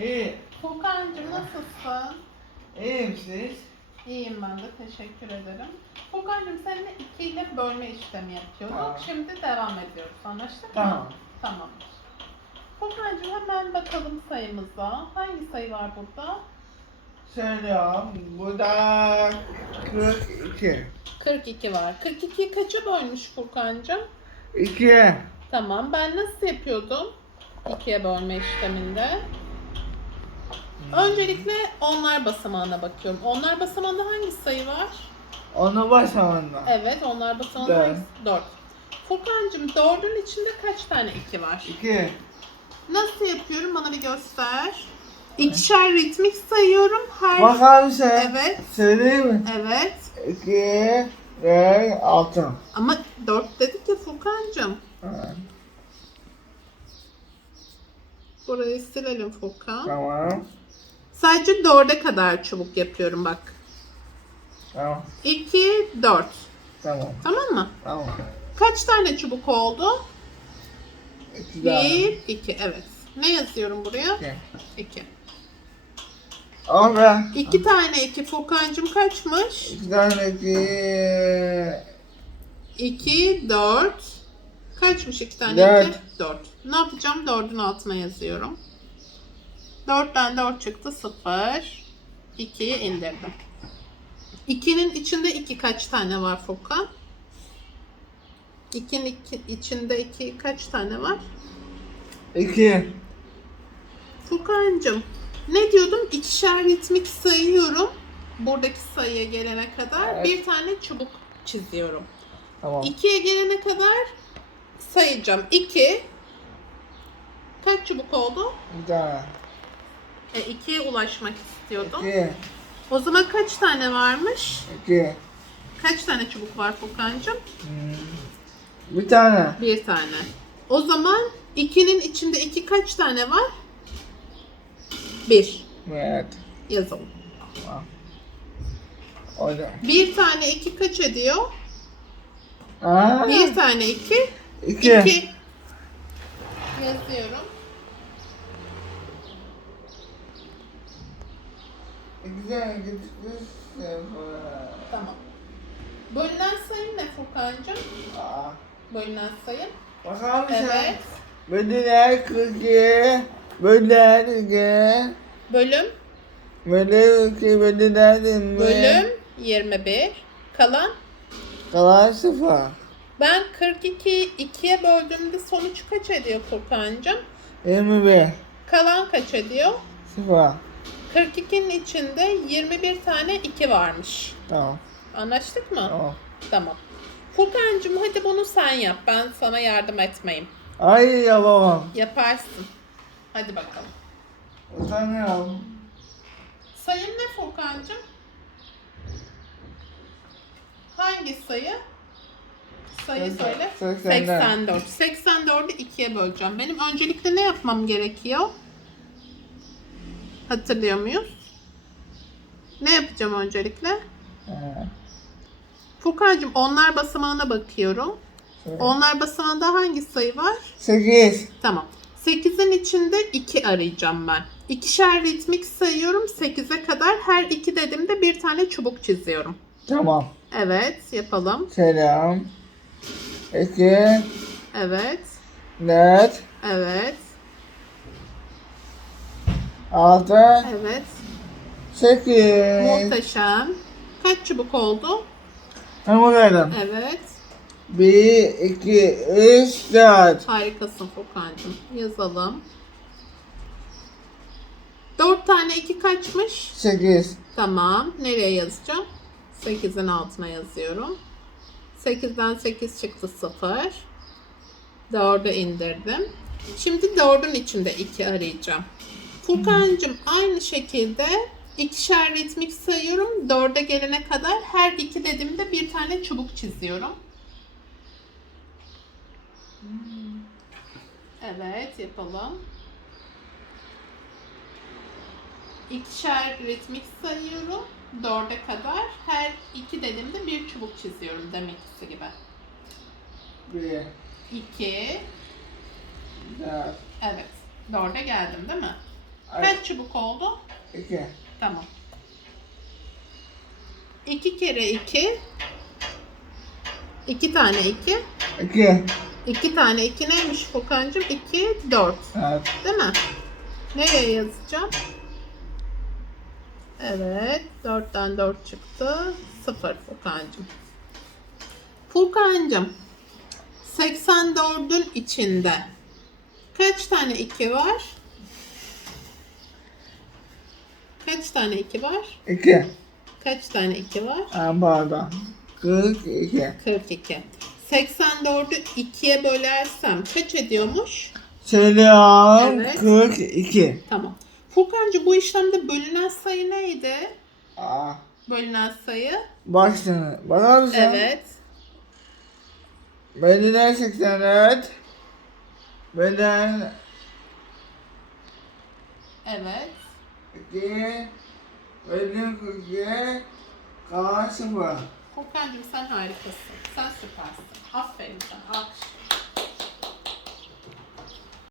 İyi. Furkan'cığım nasılsın? İyiyim siz? İyiyim ben de teşekkür ederim. Furkan'cığım seninle 2 ile bölme işlemi yapıyorduk. Tamam. Şimdi devam ediyoruz. Anlaştık mı? Tamam. Tamamdır. Furkan'cığım hemen bakalım sayımıza. Hangi sayı var burada? Söylüyorum. Burada 42. 42 var. 42'yi kaça bölmüş Furkan'cığım? 2. Tamam. Ben nasıl yapıyordum? 2'ye bölme işleminde. Öncelikle onlar basamağına bakıyorum. Onlar basamağında hangi sayı var? Onu basamanda. Evet, onlar basamağında Dört. hangisi? 4. Furkan'cığım 4'ün içinde kaç tane 2 var? 2. Nasıl yapıyorum? Bana bir göster. İkişer ritmik sayıyorum. Her... Bakar mısın? Evet. Söyleyeyim mi? Evet. 2 ve 6. Ama 4 dedik ya Furkan'cığım. Burayı silelim Furkan. Tamam. Sadece 4'e kadar çubuk yapıyorum bak. Tamam. 2, 4. Tamam. Tamam mı? Tamam. Kaç tane çubuk oldu? 2 daha. 1, 2. Evet. Ne yazıyorum buraya? İki. 2. Orada 2 tane 2. Furkan'cığım kaçmış? 2 tane 2. 2, 4. Kaçmış 2 tane Dört. 2? 4. Ne yapacağım? 4'ün altına yazıyorum. 4'ten 4 çıktı 0. 2'yi indirdim. 2'nin içinde 2 kaç tane var Furkan? 2'nin iki- içinde 2 kaç tane var? 2. Furkan'cığım ne diyordum? İkişer ritmik sayıyorum. Buradaki sayıya gelene kadar Evet. bir tane çubuk çiziyorum. Tamam. 2'ye gelene kadar sayacağım. 2 kaç çubuk oldu? Bir tane. E, 2'ye ulaşmak istiyordum. 2. O zaman kaç tane varmış? 2. Kaç tane çubuk var Furkan'cığım? Bir tane. Bir tane. O zaman 2'nin içinde 2 kaç tane var? 1. Evet. Yazalım. Tamam. Orada. Bir tane 2 kaç ediyor? Aa. Bir tane 2. 2. 2. Yazıyorum. Güzel gitti. Tamam. Bölünen sayı ne Furkan'cığım? Aa. Bölünen sayı. Bakar mısın? Evet. Bölüler 42. Bölüler 2. Bölüm. Bölüler 2. Bölüler 20. Bölüm 21. Kalan. Kalan 0. Ben 42'yi 2'ye böldüğümde sonuç kaç ediyor Furkan'cığım? 21. Kalan kaç ediyor? 0. 42'nin içinde 21 tane 2 varmış. Tamam. Anlaştık mı? Tamam. Tamam. Furkan'cığım hadi bunu sen yap. Ben sana yardım etmeyeyim. Ay yapamam. Yaparsın. Hadi bakalım. Utanıyorum. Sayın ne Furkan'cığım? Hangi sayı? Sayı söyle. 84. 84. 84'ü ikiye böleceğim. Benim öncelikle ne yapmam gerekiyor? Hatırlıyor muyuz? Ne yapacağım öncelikle? Ee, Furkan'cığım onlar basamağına bakıyorum. şöyle. Onlar basamağında hangi sayı var? 8. Tamam. 8'in içinde 2 arayacağım ben. İkişer ritmik sayıyorum 8'e kadar. Her iki dediğimde bir tane çubuk çiziyorum. Tamam. Evet yapalım. Selam. 2. Evet. 4. Evet. 6. Evet. 8. Muhteşem. Kaç çubuk oldu? Tamam geldim. Evet. 1, 2, 3, 4. Harikasın Furkan'cığım. Yazalım. 4 tane 2 kaçmış? 8. Tamam. Nereye yazacağım? 8'in altına yazıyorum. 8'den 8 çıktı 0. 4'ü indirdim. Şimdi 4'ün içinde 2 arayacağım. Furkan'cığım aynı şekilde ikişer ritmik sayıyorum. 4'e gelene kadar her iki dediğimde bir tane çubuk çiziyorum. Evet yapalım. İkişer ritmik sayıyorum. Dörde kadar. Her iki dediğimde bir çubuk çiziyorum deminkisi gibi. 1, İki. 4. Evet. Dörde geldim değil mi? Kaç çubuk oldu? İki. Tamam. 2 kere 2 2 tane 2 İki. 2 tane 2 neymiş Furkan'cığım? 2 4 Evet. değil mi? Nereye yazacağım? Evet 4'ten 4 çıktı 0 Furkan'cığım. Furkan'cığım 84'ün içinde kaç tane 2 var? Kaç tane 2 var? İki. Kaç tane 2 var? Ha, pardon. Kırk iki. 42. 84'ü 2'ye bölersem kaç ediyormuş? Söylüyorum. Evet. Kırk iki. Tamam. Furkancı bu işlemde bölünen sayı neydi? Aa. Bölünen sayı. Başını. Bakar mısın? Evet. Benden 84. Benden Evet. 2. Benden 42. Kalan sıfır. Furkancığım sen harikasın. Sen süpersin. Aferin